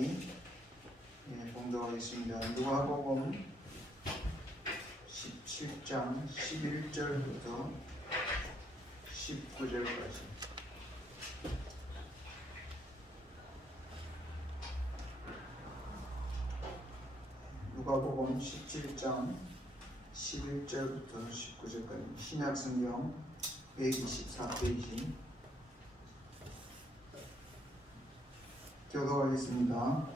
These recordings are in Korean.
9절까지 봉독하겠습니다. 누가복음 17장 11절부터 19절까지. 누가복음 17장 11절부터 19절까지 신약성경 124페이지 교독하겠습니다.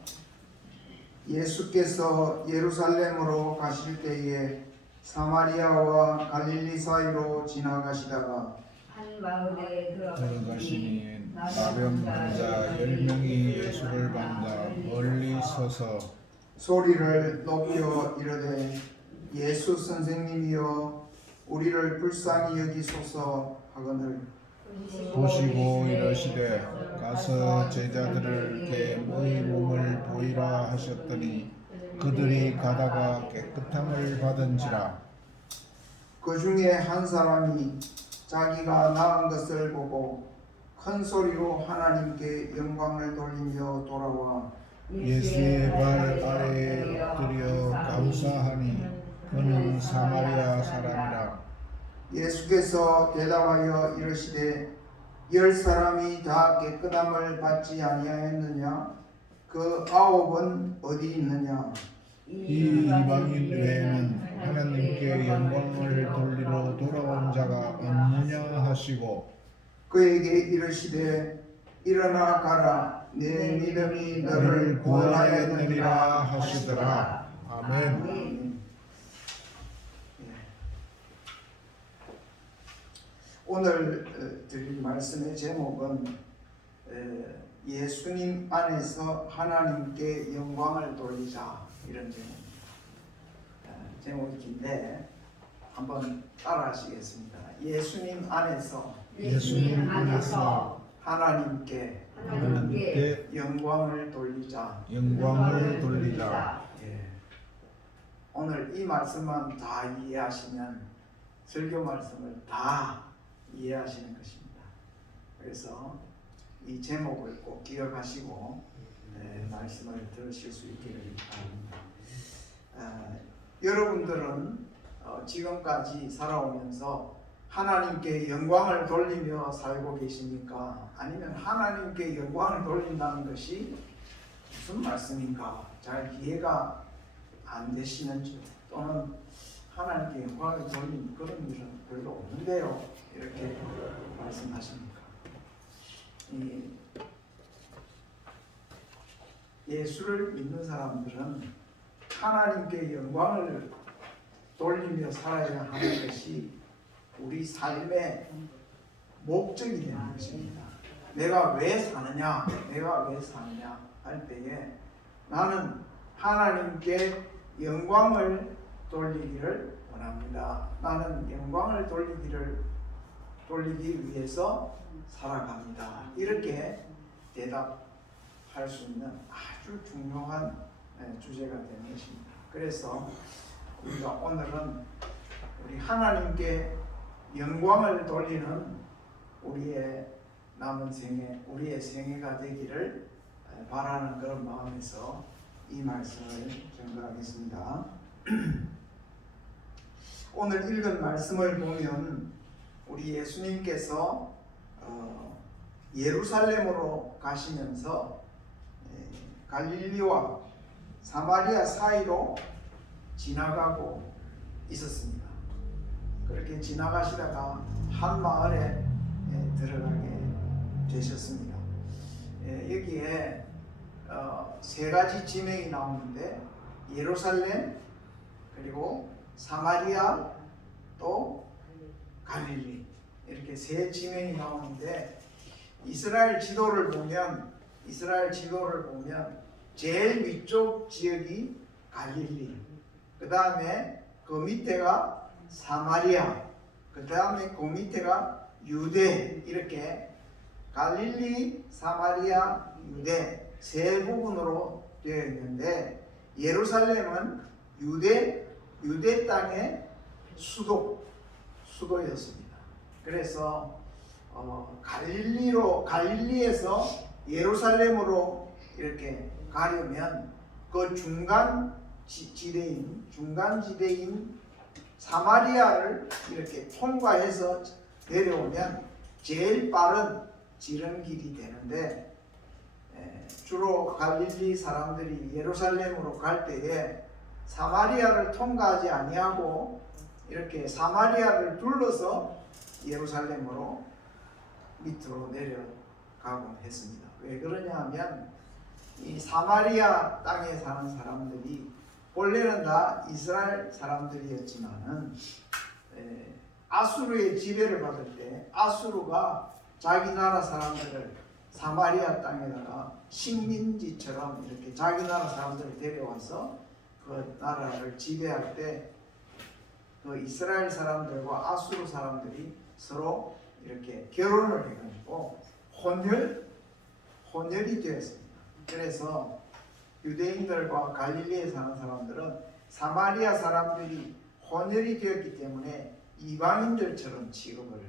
예수께서 예루살렘으로 가실 때에 사마리아와 갈릴리 사이로 지나가시다가 한 마을에 들어가시니 나병환자 10명이 예수를 받아 멀리 서서 소리를 높여 이르되 예수 선생님이여 우리를 불쌍히 여기소서 하거늘 보시고 이르시되 가서 제자들을 개의 몸을 보이라 하셨더니 그들이 가다가 깨끗함을 받은지라. 그 중에 한 사람이 자기가 나은 것을 보고 큰 소리로 하나님께 영광을 돌리며 돌아와 예수의 발 아래에 엎드려 감사하니 그는 사마리아 사람이라. 예수께서 대답하여 이르시되 10사람이 다 깨끗함을 받지 아니하였느냐? 그 9은 어디 있느냐? 이 이방인 외에는 하나님께 영광을 돌리러 돌아온 자가 없느냐 하시고 그에게 이르시되 일어나 가라 내 믿음이 너를 구원하였느니라 하시더라. 아멘. 오늘 드릴 말씀의 제목은 예수님 안에서 하나님께 영광을 돌리자, 이런 제목입니다. 제목이 긴데 한번 따라 하시겠습니다. 예수님 안에서 하나님께 영광을 돌리자. 오늘 이 말씀만 다 이해하시면 설교 말씀을 다 이해하시는 것입니다. 그래서 이 제목을 꼭 기억하시고 말씀을 들으실 수 있기를 바랍니다. 여러분들은 지금까지 살아오면서 하나님께 영광을 돌리며 살고 계십니까? 아니면 하나님께 영광을 돌린다는 것이 무슨 말씀인가 잘 이해가 안 되시는지, 또는 하나님께 영광을 돌리는 그런 일은 별로 없는데요, 이렇게 말씀하십니까? 예수를 믿는 사람들은 하나님께 영광을 돌리며 살아야 하는 것이 우리 삶의 목적이 되는 것입니다. 내가 왜 사느냐 할 때에 나는 하나님께 영광을 돌리기를 원합니다. 나는 영광을 돌리기 위해서 살아갑니다. 이렇게 대답할 수 있는 아주 중요한 주제가 되는 것입니다. 그래서 우리가 오늘은 우리 하나님께 영광을 돌리는 우리의 남은 생애, 우리의 생애가 되기를 바라는 그런 마음에서 이 말씀을 전가하겠습니다. 오늘 읽은 말씀을 보면 우리 예수님께서 예루살렘으로 가시면서 갈릴리와 사마리아 사이로 지나가고 있었습니다. 그렇게 지나가시다가 한 마을에 들어가게 되셨습니다. 여기에 세 가지 지명이 나오는데 예루살렘, 그리고 사마리아, 또 갈릴리, 이렇게 세 지명이 나오는데 이스라엘 지도를 보면 제일 위쪽 지역이 갈릴리, 그 다음에 그 밑에가 사마리아, 그 다음에 그 밑에가 유대, 이렇게 갈릴리, 사마리아, 유대 세 부분으로 되어 있는데 예루살렘은 유대 땅의 수도였습니다. 그래서 갈릴리에서 예루살렘으로 이렇게 가려면 그 중간지대인 사마리아를 이렇게 통과해서 내려오면 제일 빠른 지름길이 되는데, 주로 갈릴리 사람들이 예루살렘으로 갈 때에 사마리아를 통과하지 아니하고 이렇게 둘러서 예루살렘으로 밑으로 내려가곤 했습니다. 왜 그러냐 하면 이 사마리아 땅에 사는 사람들이 원래는 다 이스라엘 사람들이었지만은 아수르의 지배를 받을 때 아수르가 자기 나라 사람들을 사마리아 땅에다가 식민지처럼 이렇게 자기 나라 사람들을 데려와서 그 나라를 지배할 때 그 이스라엘 사람들과 아수르 사람들이 서로 이렇게 결혼을 해가지고 혼혈이 되었습니다. 그래서 유대인들과 갈릴리에 사는 사람들은 사마리아 사람들이 혼혈이 되었기 때문에 이방인들처럼 취급을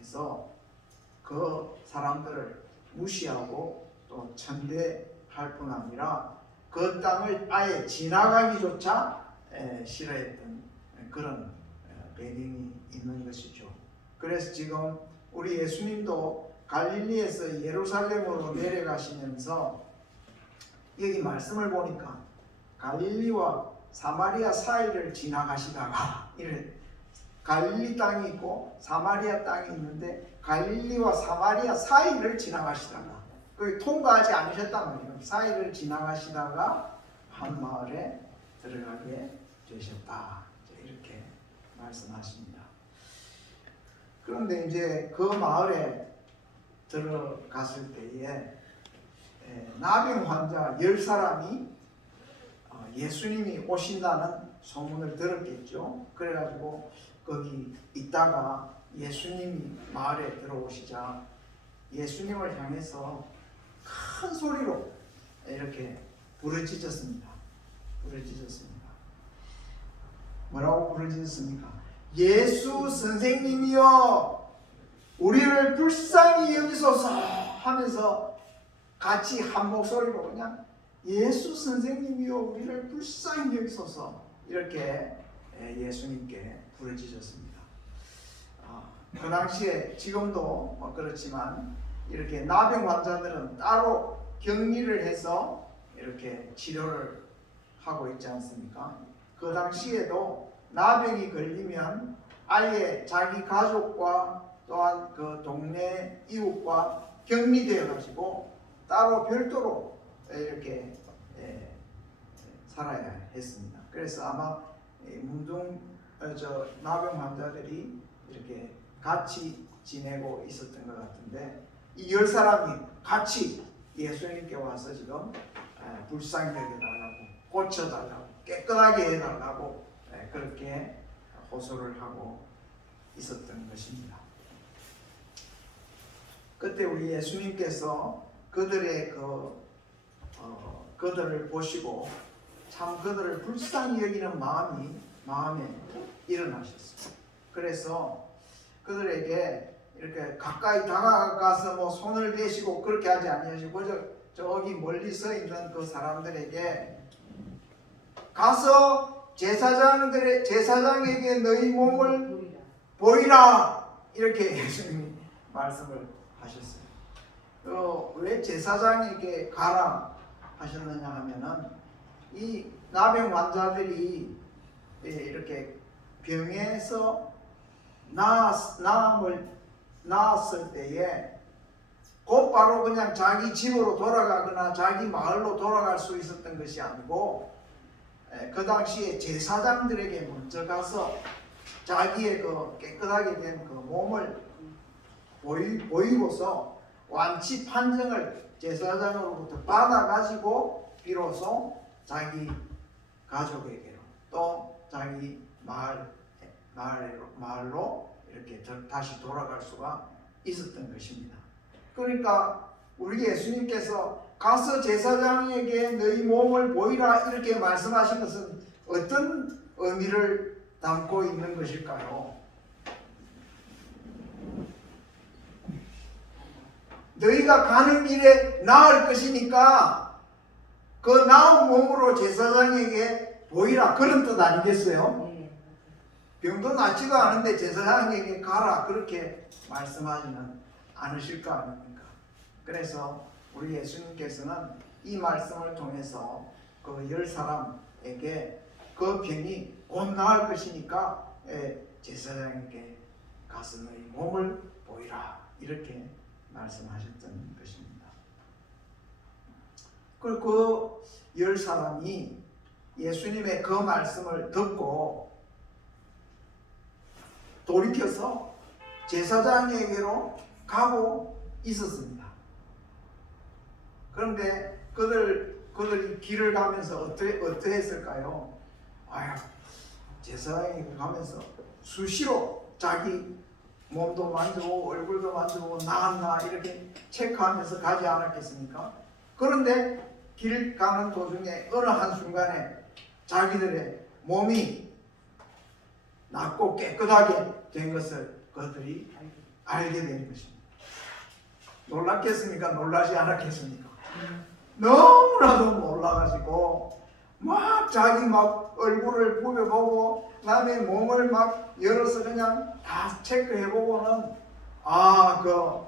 해서 그 사람들을 무시하고 또 천대할 뿐 아니라 그 땅을 아예 지나가기조차 싫어했던 그런 배경이 있는 것이죠. 그래서 지금 우리 예수님도 갈릴리에서 예루살렘으로 내려가시면서 여기 말씀을 보니까 갈릴리와 사마리아 사이를 지나가시다가 갈릴리 땅이 있고 사마리아 땅이 있는데 갈릴리와 사마리아 사이를 지나가시다가 거기 통과하지 않으셨단 말이에요. 사이를 지나가시다가 한 마을에 들어가게 되셨다. 이렇게 말씀하십니다. 그런데 이제 그 마을에 들어갔을 때에 나병 환자 10사람이 예수님이 오신다는 소문을 들었겠죠. 그래가지고 거기 있다가 예수님이 마을에 들어오시자 예수님을 향해서 큰 소리로 이렇게 부르짖었습니다. 뭐라고 부르짖었습니까? 예수 선생님이여 우리를 불쌍히 여기소서 하면서 같이 한 목소리로 그냥 예수 선생님이여 우리를 불쌍히 여기소서 이렇게 예수님께 부르짖었습니다. 그 당시에 지금도 그렇지만 이렇게 나병 환자들은 따로 격리를 해서 이렇게 치료를 하고 있지 않습니까? 그 당시에도 나병이 걸리면 아예 자기 가족과 또한 그 동네 이웃과 격리되어 가지고 따로 별도로 이렇게 살아야 했습니다. 그래서 아마 나병 환자들이 이렇게 같이 지내고 있었던 것 같은데 이 10사람이 같이 예수님께 와서 지금 불쌍히 여겨달라고 고쳐달라고 깨끗하게 해달라고 그렇게 호소를 하고 있었던 것입니다. 그때 우리 예수님께서 그들의 그들을 보시고 참 그들을 불쌍히 여기는 마음에 일어나셨어요. 그래서 그들에게 이렇게 가까이 다가가서 뭐 손을 대시고 그렇게 하지 아니하시고 저기 멀리 서 있는 그 사람들에게 가서 제사장에게 너희 몸을 보이라 이렇게 예수님이 말씀을 하셨어요. 왜 제사장에게 가라 하셨느냐 하면은 이 나병 환자들이 이렇게 병에서 나았을 때에 곧바로 그냥 자기 집으로 돌아가거나 자기 마을로 돌아갈 수 있었던 것이 아니고 그 당시에 제사장들에게 먼저 가서 자기의 그 깨끗하게 된 그 몸을 보이고서 완치 판정을 제사장으로부터 받아가지고 비로소 자기 가족에게로 또 자기 마을로 이렇게 다시 돌아갈 수가 있었던 것입니다. 그러니까 우리 예수님께서 가서 제사장에게 너희 몸을 보이라 이렇게 말씀하신 것은 어떤 의미를 담고 있는 것일까요? 너희가 가는 길에 나을 것이니까 그 나은 몸으로 제사장에게 보이라 그런 뜻 아니겠어요? 병도 낫지도 않은데 제사장에게 가라 그렇게 말씀하지는 않으실 거 아닙니까? 그래서 우리 예수님께서는 이 말씀을 통해서 그 10사람에게 그 병이 곧 나을 것이니까 제사장에게 가서 너희 몸을 보이라 이렇게 말씀하셨던 것입니다. 그리고 그 10사람이 예수님의 그 말씀을 듣고 돌이켜서 제사장에게로 가고 있었습니다. 그런데 그들이 길을 가면서 어떻게 했을까요? 아유, 제사장에게 가면서 수시로 자기 몸도 만져보고 얼굴도 만져보고 나았나 이렇게 체크하면서 가지 않았겠습니까? 그런데 길 가는 도중에 어느 한순간에 자기들의 몸이 낫고 깨끗하게 된 것을 그들이 알게 된 것입니다. 놀랐겠습니까? 놀라지 않았겠습니까? 너무나도 놀라가지고 막 자기 막 얼굴을 부벼보고 남의 몸을 막 열어서 그냥 다 체크해보고는 그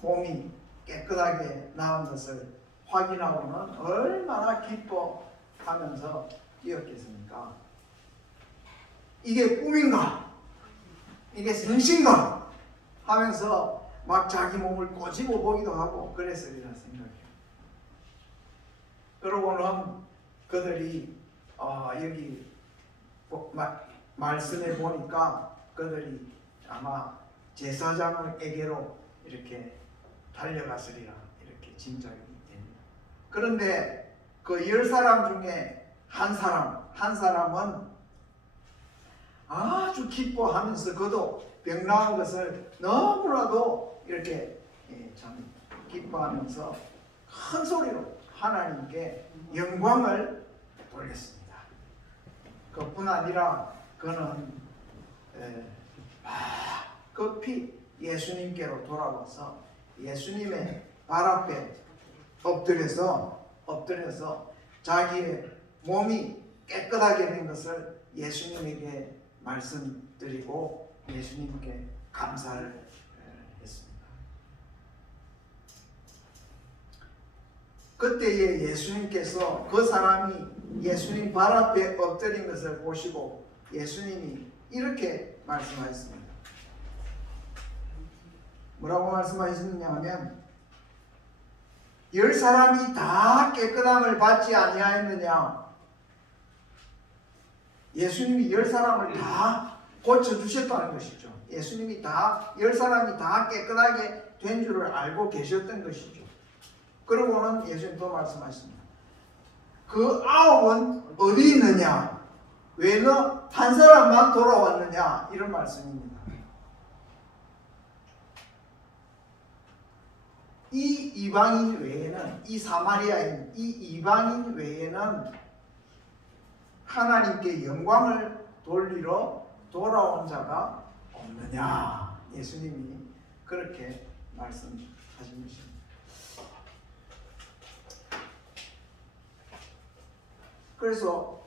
몸이 깨끗하게 나은 것을 확인하고는 얼마나 기뻐하면서 뛰었겠습니까? 이게 꿈인가? 이게 생신가? 하면서 막 자기 몸을 꼬집어 보기도 하고 그랬으리라 생각해요. 그러고는 그들이 여기 말씀에 보니까 그들이 아마 제사장에게로 이렇게 달려갔으리라 이렇게 짐작이 됩니다. 그런데 그 10사람 중에 한 사람은 아주 기뻐하면서 그도 병 나은 것을 너무나도 이렇게 참 기뻐하면서 큰 소리로 하나님께 영광을 돌렸습니다. 그뿐 아니라 그는 급히 예수님께로 돌아와서 예수님의 발 앞에 엎드려서 자기의 몸이 깨끗하게 된 것을 예수님에게 말씀드리고 예수님께 감사를 했습니다. 그때에 예수님께서 그 사람이 예수님 발 앞에 엎드린 것을 보시고 예수님이 이렇게 말씀하셨습니다. 뭐라고 말씀하셨느냐 하면 10사람이 다 깨끗함을 받지 아니하였느냐. 예수님이 10사람을 다 고쳐주셨다는 것이죠. 예수님이 10사람이 다 깨끗하게 된 줄을 알고 계셨던 것이죠. 그러고는 예수님 또 말씀하십니다. 그 9은 어디 있느냐? 왜 너 한 사람만 돌아왔느냐? 이런 말씀입니다. 이 이방인 외에는, 이 사마리아인, 이 이방인 외에는 하나님께 영광을 돌리러 돌아온 자가 없느냐. 예수님이 그렇게 말씀하신 것입니다. 그래서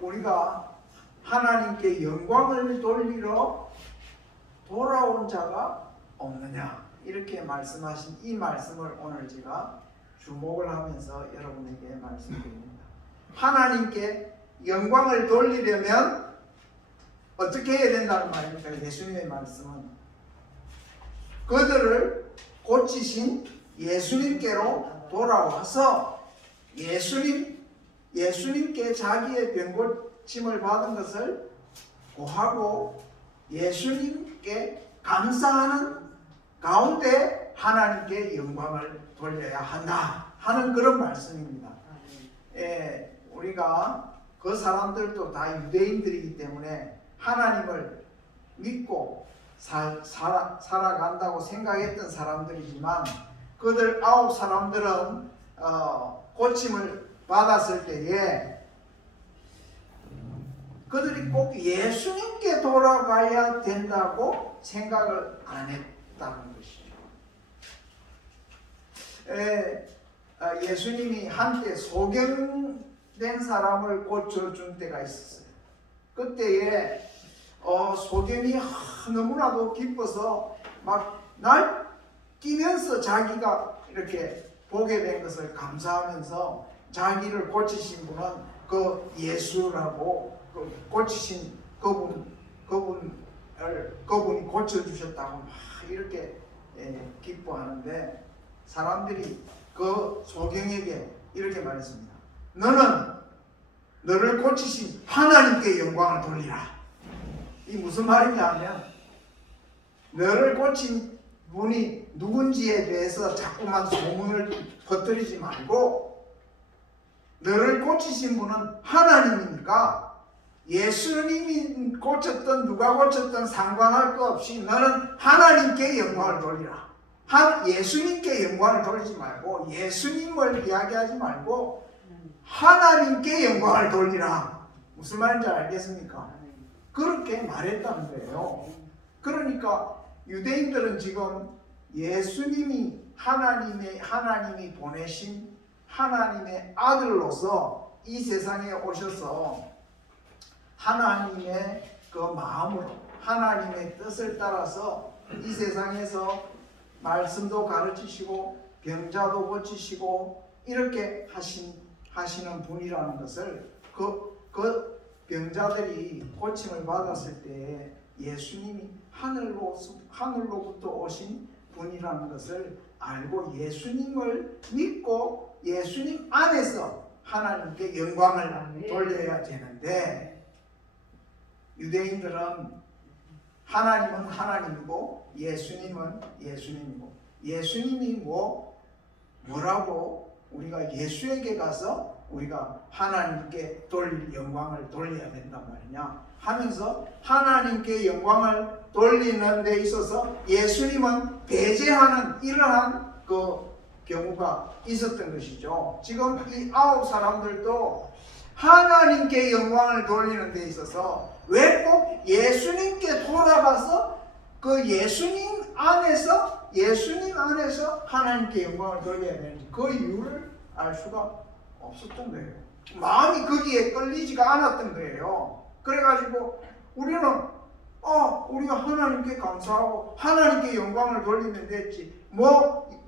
우리가 하나님께 영광을 돌리러 돌아온 자가 없느냐 이렇게 말씀하신 이 말씀을 오늘 제가 주목을 하면서 여러분에게 말씀드립니다. 하나님께 영광을 돌리려면 어떻게 해야 된다는 말입니까? 예수님의 말씀은 그들을 고치신 예수님께로 돌아와서 예수님께 자기의 병고침을 받은 것을 고하고 예수님께 감사하는 가운데 하나님께 영광을 돌려야 한다 하는 그런 말씀입니다. 우리가 그 사람들도 다 유대인들이기 때문에 하나님을 믿고 살아간다고 생각했던 사람들이지만 그들 9사람들은 고침을 받았을 때에 그들이 꼭 예수님께 돌아가야 된다고 생각을 안 했다는 것이죠. 예수님이 한때 소경된 사람을 고쳐준 때가 있었어요. 그때에 소경이 너무나도 기뻐서 막 날뛰면서 자기가 이렇게 보게 된 것을 감사하면서 자기를 고치신 분은 그 예수라고 고치신 그분이 고쳐주셨다고 막 이렇게 기뻐하는데 사람들이 그 소경에게 이렇게 말했습니다. 너는 너를 고치신 하나님께 영광을 돌리라. 이 무슨 말이냐 하면 너를 고친 분이 누군지에 대해서 자꾸만 소문을 퍼뜨리지 말고 너를 고치신 분은 하나님이니까 예수님이 고쳤던 누가 고쳤던 상관할 것 없이 너는 하나님께 영광을 돌리라. 예수님께 영광을 돌리지 말고 예수님을 이야기하지 말고 하나님께 영광을 돌리라. 무슨 말인지 알겠습니까? 그렇게 말했다는 거예요. 그러니까 유대인들은 지금 예수님이 하나님이 보내신 하나님의 아들로서 이 세상에 오셔서 하나님의 그 마음으로 하나님의 뜻을 따라서 이 세상에서 말씀도 가르치시고 병자도 고치시고 이렇게 하시는 분이라는 것을 그 병자들이 고침을 받았을 때 예수님이 하늘로부터 오신 분이라는 것을 알고 예수님을 믿고 예수님 안에서 하나님께 영광을 돌려야 되는데 유대인들은 하나님은 하나님이고 예수님은 예수님이고 예수님이 뭐라고 우리가 예수에게 가서 우리가 하나님께 돌릴 영광을 돌려야 된단 말이냐 하면서 하나님께 영광을 돌리는 데 있어서 예수님은 배제하는 이러한 그 경우가 있었던 것이죠. 지금 이 9 사람들도 하나님께 영광을 돌리는 데 있어서 왜 꼭 예수님께 돌아가서 그 예수님 안에서 하나님께 영광을 돌려야 되는지 그 이유를 알 수가 없었던 거예요. 마음이 거기에 끌리지가 않았던 거예요. 그래가지고 우리는 우리가 하나님께 감사하고 하나님께 영광을 돌리면 됐지.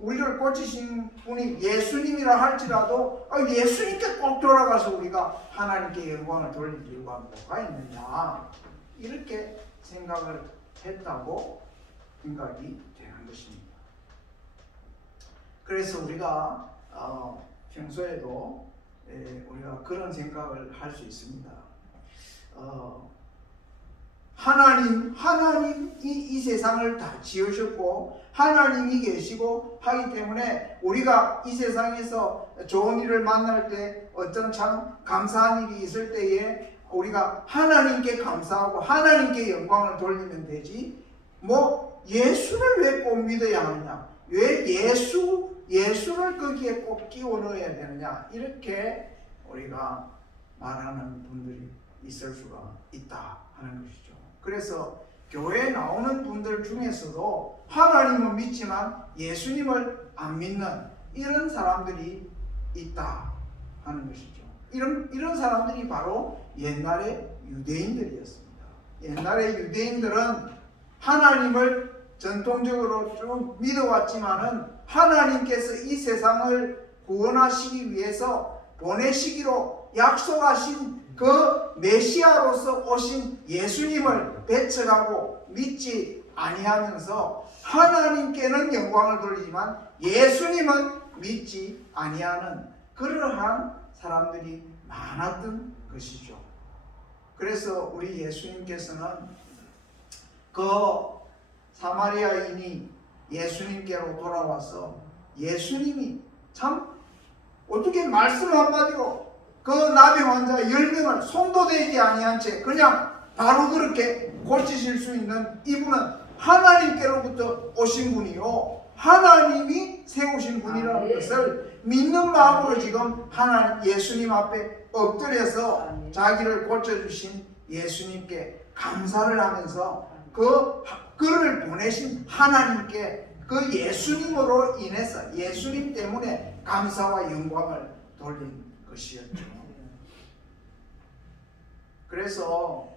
우리를 고치신 분이 예수님이라 할지라도 예수님께 꼭 돌아가서 우리가 하나님께 영광을 돌릴 이유가 뭐가 있느냐 이렇게 생각을 했다고 생각이 되는 것입니다. 그래서 우리가 평소에도 우리가 그런 생각을 할 수 있습니다. 하나님이 이 세상을 다 지으셨고 하나님이 계시고 하기 때문에 우리가 이 세상에서 좋은 일을 만날 때 어떤 참 감사한 일이 있을 때에 우리가 하나님께 감사하고 하나님께 영광을 돌리면 되지 예수를 왜 꼭 믿어야 하느냐 왜 예수를 거기에 꼭 끼워 넣어야 되느냐 이렇게 우리가 말하는 분들이 있을 수가 있다 하는 것이죠. 그래서 교회에 나오는 분들 중에서도 하나님은 믿지만 예수님을 안 믿는 이런 사람들이 있다 하는 것이죠. 이런 사람들이 바로 옛날의 유대인들이었습니다. 옛날의 유대인들은 하나님을 전통적으로 쭉 믿어왔지만은 하나님께서 이 세상을 구원하시기 위해서 보내시기로 약속하신 그 메시아로서 오신 예수님을 배척하고 믿지 아니하면서 하나님께는 영광을 돌리지만 예수님은 믿지 아니하는 그러한 사람들이 많았던 것이죠. 그래서 우리 예수님께서는 그 사마리아인이 예수님께로 돌아와서 예수님이 참 어떻게 말씀 한마디로 그 나비 환자 10명을 손도 대지 아니한 채 그냥 바로 그렇게 고치실 수 있는 이분은 하나님께로부터 오신 분이요 하나님이 세우신 분이라는 것을 믿는 마음으로 지금 예수님 앞에 엎드려서 자기를 고쳐주신 예수님께 감사를 하면서 그를 보내신 하나님께 그 예수님으로 인해서 예수님 때문에 감사와 영광을 돌린 것이었죠. 그래서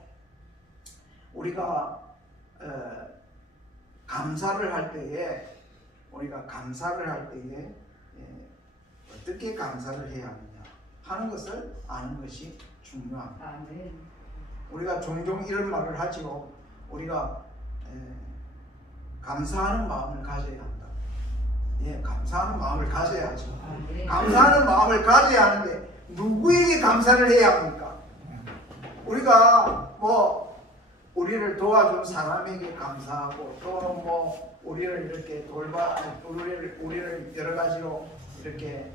우리가 감사를 할 때에 어떻게 감사를 해야 하느냐 하는 것을 아는 것이 중요합니다. 우리가 종종 이런 말을 하지요. 우리가 감사하는 마음을 가져야 한다. 예, 감사하는 마음을 가져야죠. 감사하는 마음을 가져야 하는데 누구에게 감사를 해야 합니까? 우리가 우리를 도와준 사람에게 감사하고 또는 우리를 이렇게 우리를 여러 가지로 이렇게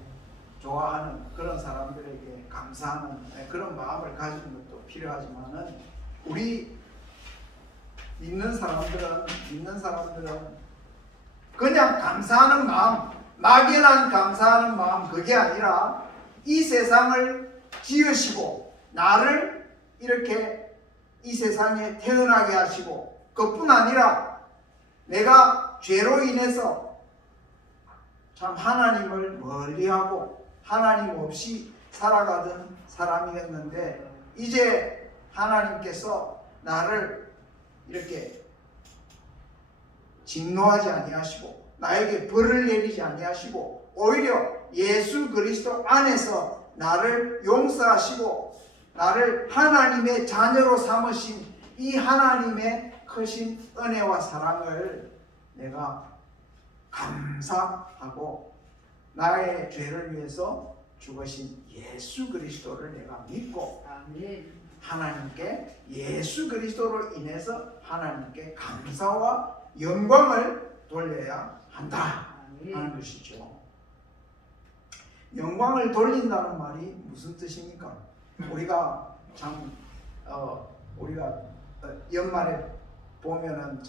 좋아하는 그런 사람들에게 감사하는 그런 마음을 가지는 것도 필요하지만은 우리 믿는 사람들은 그냥 감사하는 마음, 막연한 감사하는 마음 그게 아니라 이 세상을 지으시고 나를 이렇게 이 세상에 태어나게 하시고 그뿐 아니라 내가 죄로 인해서 참 하나님을 멀리하고 하나님 없이 살아가던 사람이었는데 이제 하나님께서 나를 이렇게 진노하지 아니하시고 나에게 벌을 내리지 아니하시고 오히려 예수 그리스도 안에서 나를 용서하시고 나를 하나님의 자녀로 삼으신 이 하나님의 크신 은혜와 사랑을 내가 감사하고 나의 죄를 위해서 죽으신 예수 그리스도를 내가 믿고 하나님께 예수 그리스도로 인해서 하나님께 감사와 영광을 돌려야 한다 하는 것이죠. 영광을 돌린다는 말이 무슨 뜻입니까? 우리가 참 우리가 연말에 보면은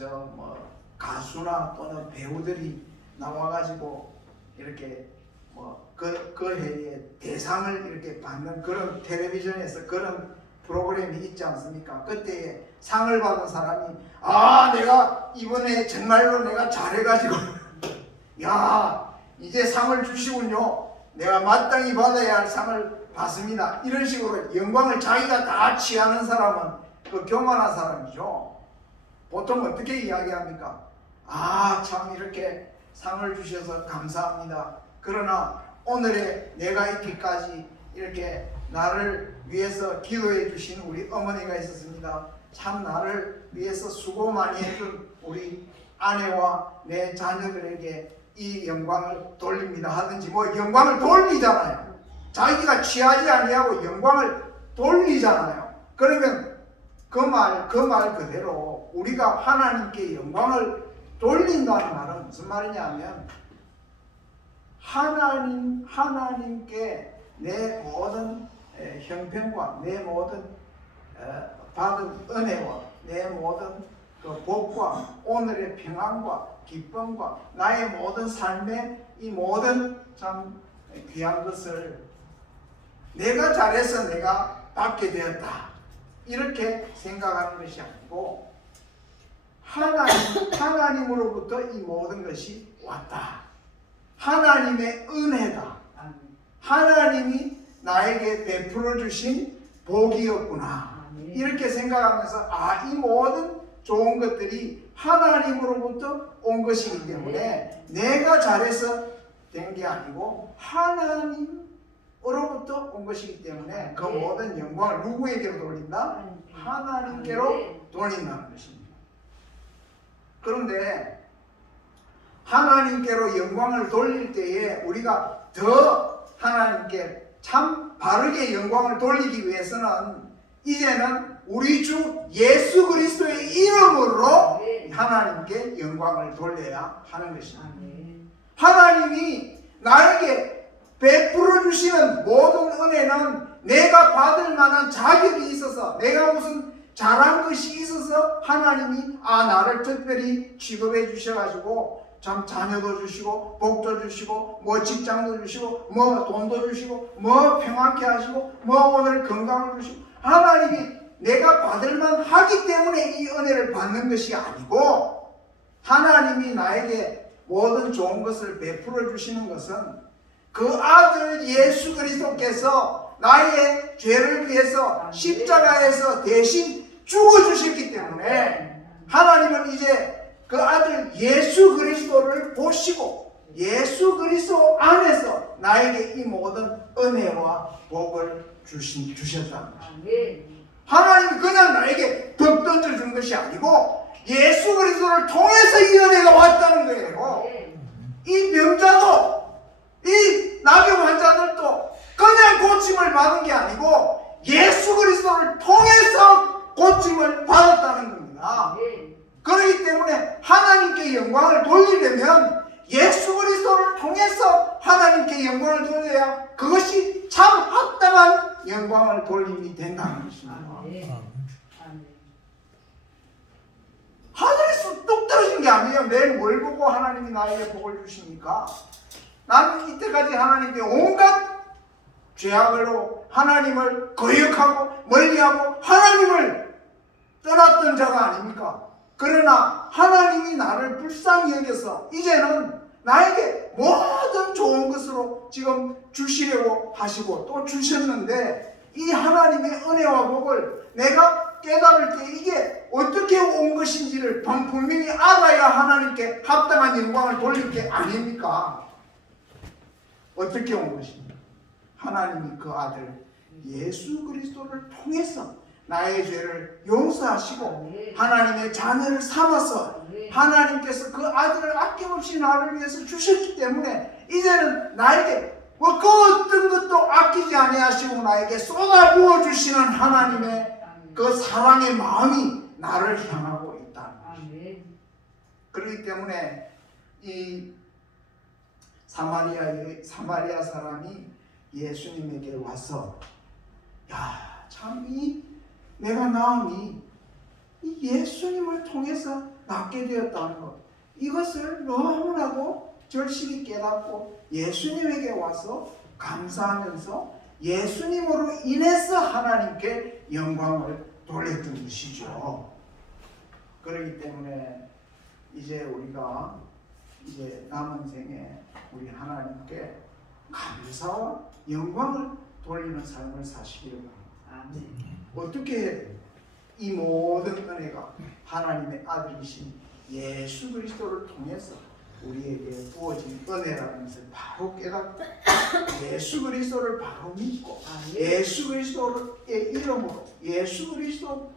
가수나 또는 배우들이 나와가지고 이렇게 그 해에 대상을 이렇게 받는 그런 텔레비전에서 그런 프로그램이 있지 않습니까? 그때 상을 받은 사람이 내가 이번에 정말로 내가 잘해가지고 야 이제 상을 주시군요. 내가 마땅히 받아야 할 상을 받습니다. 이런 식으로 영광을 자기가 다 취하는 사람은 그 교만한 사람이죠. 보통 어떻게 이야기합니까? 참 이렇게 상을 주셔서 감사합니다. 그러나 오늘에 내가 있기까지 이렇게 나를 위해서 기도해 주신 우리 어머니가 있었습니다. 참 나를 위해서 수고 많이 해준 우리 아내와 내 자녀들에게 이 영광을 돌립니다 하든지 영광을 돌리잖아요. 자기가 취하지 아니하고 영광을 돌리잖아요. 그러면 그 말 그대로 우리가 하나님께 영광을 돌린다는 말은 무슨 말이냐면 하나님께 내 모든 형편과 내 모든 받은 은혜와 내 모든 그 복과 오늘의 평안과 기쁨과 나의 모든 삶의 이 모든 참 귀한 것을 내가 잘해서 내가 받게 되었다 이렇게 생각하는 것이 아니고 하나님으로부터 이 모든 것이 왔다. 하나님의 은혜다. 하나님이 나에게 베풀어 주신 복이었구나. 이렇게 생각하면서 이 모든 좋은 것들이 하나님으로부터 온 것이기 때문에 내가 잘해서 된 게 아니고 하나님으로부터 온 것이기 때문에 그 모든 영광을 누구에게로 돌린다? 하나님께로 돌린다는 것입니다. 그런데 하나님께로 영광을 돌릴 때에 우리가 더 하나님께 참 바르게 영광을 돌리기 위해서는 이제는 우리 주 예수 그리스도의 이름으로 하나님께 영광을 돌려야 하는 것입니다. 하나님이 나에게 베풀어 주시는 모든 은혜는 내가 받을 만한 자격이 있어서 내가 무슨 잘한 것이 있어서 하나님이 나를 특별히 취급해 주셔가지고 참 자녀도 주시고 복도 주시고 직장도 주시고 돈도 주시고 평안케 하시고 오늘 건강을 주시고 하나님이 내가 받을만 하기 때문에 이 은혜를 받는 것이 아니고 하나님이 나에게 모든 좋은 것을 베풀어 주시는 것은 그 아들 예수 그리스도께서 나의 죄를 위해서 십자가에서 대신 죽어주셨기 때문에 하나님은 이제 그 아들 예수 그리스도를 보시고 예수 그리스도 안에서 나에게 이 모든 은혜와 복을 주셨다는 것입니다. 하나님이 그냥 나에게 덕 던져준 것이 아니고 예수 그리스도를 통해서 이 은혜가 왔다는 거예요. 이 병자도 이 나병 환자들도 그냥 고침을 받은 게 아니고 예수 그리스도를 통해서 고침을 받았다는 겁니다. 그렇기 때문에 하나님께 영광을 돌리려면 예수 그리스도를 통해서 하나님께 영광을 돌려야 그것이 참 합당한 영광을 돌림이 된다는 것입니다. 하늘에서 뚝 떨어진 게 아니에요. 내일 뭘 보고 하나님이 나에게 복을 주십니까? 나는 이때까지 하나님께 온갖 죄악으로 하나님을 거역하고 멀리하고 하나님을 떠났던 자가 아닙니까? 그러나 하나님이 나를 불쌍히 여겨서 이제는 나에게 모든 좋은 것으로 지금 주시려고 하시고 또 주셨는데 이 하나님의 은혜와 복을 내가 깨달을 때 이게 어떻게 온 것인지를 분명히 알아야 하나님께 합당한 영광을 돌릴 게 아닙니까? 어떻게 온 것입니까? 하나님이 그 아들 예수 그리스도를 통해서 나의 죄를 용서하시고 하나님의 자녀를 삼아서 하나님께서 그 아들을 아낌없이 나를 위해서 주셨기 때문에 이제는 나에게 그 어떤 것도 아끼지 아니하시고 나에게 쏟아부어 주시는 하나님의 그 사랑의 마음이 나를 향하고 있다. 그렇기 때문에 이 사마리아 사람이 예수님에게 와서 야, 참 이 내가 나음이 이 예수님을 통해서 낫게 되었다는 것 이것을 너무나도 절실히 깨닫고 예수님에게 와서 감사하면서 예수님으로 인해서 하나님께 영광을 돌렸던 것이죠. 그렇기 때문에 이제 우리가 이제 남은 생에 우리 하나님께 감사와 영광을 돌리는 삶을 사시기를 바랍니다. 어떻게 해야 돼요? 이 모든 은혜가 하나님의 아들이신 예수 그리스도를 통해서 우리에게 부어진 은혜라는 것을 바로 깨닫고 예수 그리스도를 바로 믿고 예수 그리스도의 이름으로 예수 그리스도로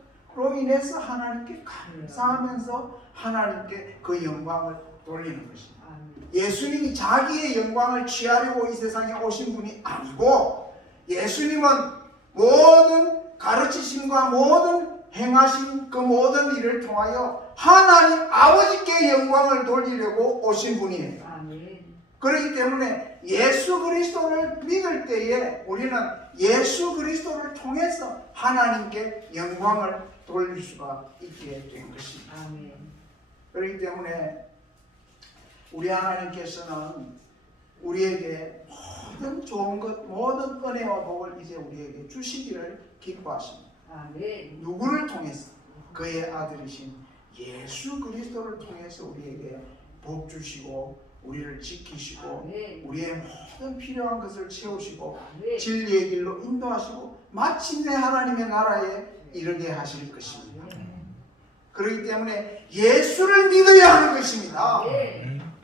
인해서 하나님께 감사하면서 하나님께 그 영광을 돌리는 것입니다. 예수님이 자기의 영광을 취하려고 이 세상에 오신 분이 아니고 예수님은 모든 가르치심과 모든 행하신 그 모든 일을 통하여 하나님 아버지께 영광을 돌리려고 오신 분이에요. 그렇기 때문에 예수 그리스도를 믿을 때에 우리는 예수 그리스도를 통해서 하나님께 영광을 돌릴 수가 있게 된 것입니다. 그렇기 때문에 우리 하나님께서는 우리에게 모든 좋은 것, 모든 은혜와 복을 이제 우리에게 주시기를 기뻐하십니다. 누구를 통해서? 그의 아들이신 예수 그리스도를 통해서 우리에게 복 주시고 우리를 지키시고 우리의 모든 필요한 것을 채우시고 진리의 길로 인도하시고 마침내 하나님의 나라에 이르게 하실 것입니다. 그렇기 때문에 예수를 믿어야 하는 것입니다.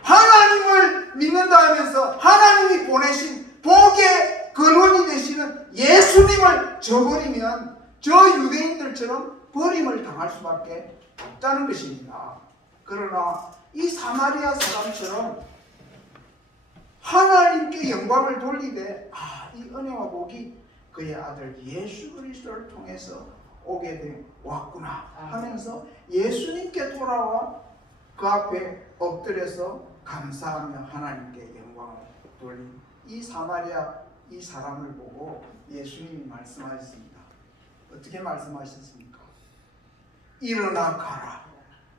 하나님을 믿는다 하면서 하나님이 보내신 복의 근원이 되시는 예수님을 저버리면 저 유대인들처럼 버림을 당할 수밖에 없다는 것입니다. 그러나 이 사마리아 사람처럼 하나님께 영광을 돌리되 이 은혜와 복이 그의 아들 예수 그리스도를 통해서 오게 왔구나 하면서 예수님께 돌아와 그 앞에 엎드려서 감사하며 하나님께 영광을 돌린 이 사마리아 이 사람을 보고 예수님이 말씀하셨습니다. 어떻게 말씀하셨습니까? 일어나 가라.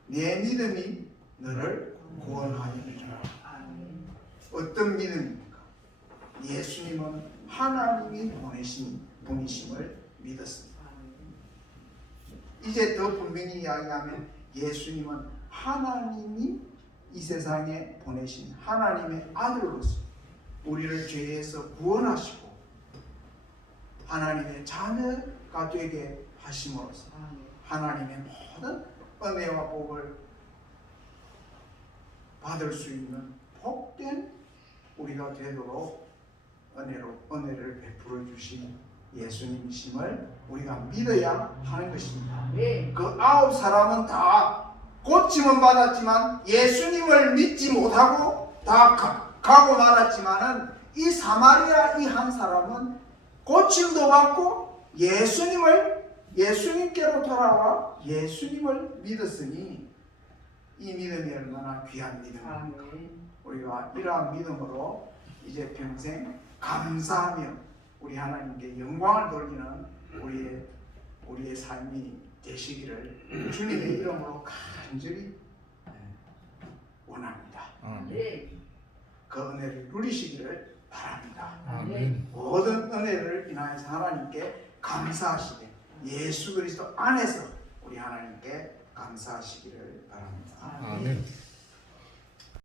내 믿음이 너를 구원하리라. 어떤 믿음입니까? 예수님은 하나님이 보내신 분이심을 믿었습니다. 이제 더 분명히 이야기하면 예수님은 하나님이 이 세상에 보내신 하나님의 아들로서 우리를 죄에서 구원하시고 하나님의 자녀가 되게 하심으로써 하나님의 모든 은혜와 복을 받을 수 있는 복된 우리가 되도록 은혜를 베풀어 주신 예수님이심을 우리가 믿어야 하는 것입니다. 그 9사람은 다 고침은 받았지만 예수님을 믿지 못하고 다 가고 말았지만은 이 사마리아 이 한 사람은 고침도 받고 예수님께로 돌아와 예수님을 믿었으니 이 믿음이 얼마나 귀한 믿음입니까? 우리가 이러한 믿음으로 이제 평생 감사하며 우리 하나님께 영광을 돌리는 우리의 삶이 되시기를 주님의 이름으로 간절히 원합니다. 그 은혜를 누리시기를 바랍니다. 아멘. 모든 은혜를 인하여서 하나님께 감사하시되 예수 그리스도 안에서 우리 하나님께 감사하시기를 바랍니다. 아멘.